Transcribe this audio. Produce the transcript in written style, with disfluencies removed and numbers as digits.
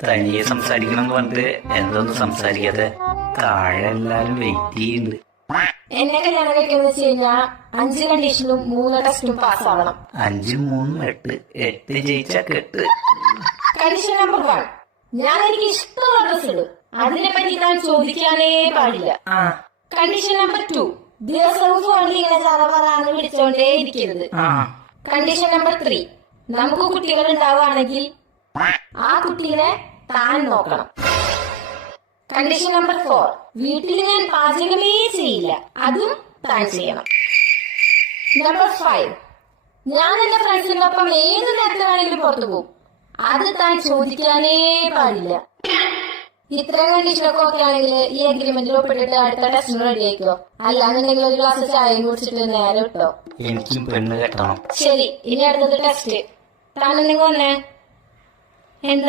തനിയെ സംസാരിക്കണം എന്ന് പറഞ്ഞിട്ട് എന്തൊന്നും സംസാരിക്കാതെ താഴെ എല്ലാരും വെയിറ്റ് ചെയ്യുന്നുണ്ട്. എന്നെ കല്യാണം കഴിക്കുന്നത് വെച്ച് കഴിഞ്ഞാ 5 കണ്ടീഷനും 3 ടെസ്റ്റും പാസ്സാവണം. 5 3 8 8 ജയിച്ചാ കെട്ട്. കണ്ടീഷൻ നമ്പർ 1, ഞാൻ എനിക്ക് ഇഷ്ടമുള്ള ഡ്രസ് ഇടും, അതിനെ പറ്റി താൻ ചോദിക്കാനേ പാടില്ല. കണ്ടീഷൻ നമ്പർ 2, ദിവസവും ഫോണിൽ ഇങ്ങനെ ചറവറാന്ന് വിളിച്ചോണ്ടേ ഇരിക്കരുത്. കണ്ടീഷൻ നമ്പർ 3, നമുക്ക് കുട്ടികൾ ഉണ്ടാവുകയാണെങ്കിൽ ആ കുട്ടീനെ താൻ നോക്കണം. കണ്ടീഷൻ നമ്പർ 4, വീട്ടിൽ ഞാൻ പാചകമേ ചെയ്യില്ല, അതും താൻ ചെയ്യണം. നമ്പർ 5, ഞാൻ എന്റെ ഫ്രണ്ട്സിനൊപ്പം ഏത് നേരത്തെ വേണമെങ്കിലും പുറത്തു പോകും, അത് താൻ ചോദിക്കാനേ പാടില്ല. ഇത്രയും കണ്ടീഷനൊക്കെ ഓക്കെ ആണെങ്കിൽ ഈ അഗ്രിമെന്റിൽ ഒപ്പിട്ടിട്ട് അടുത്ത ടെസ്റ്റിന് റെഡി ആയിക്കോ. അല്ലാന്നുണ്ടെങ്കിൽ ഒരു ഗ്ലാസ് ചായയും കുടിച്ചിട്ട് നേരെ വിട്ടോ. എനിക്കും പെണ്ണ് കെട്ടണം. ശരി, ഇനി അടുത്തത് ടെസ്റ്റ്. താൻ എന്തെങ്കിലും വന്നേ. എന്താ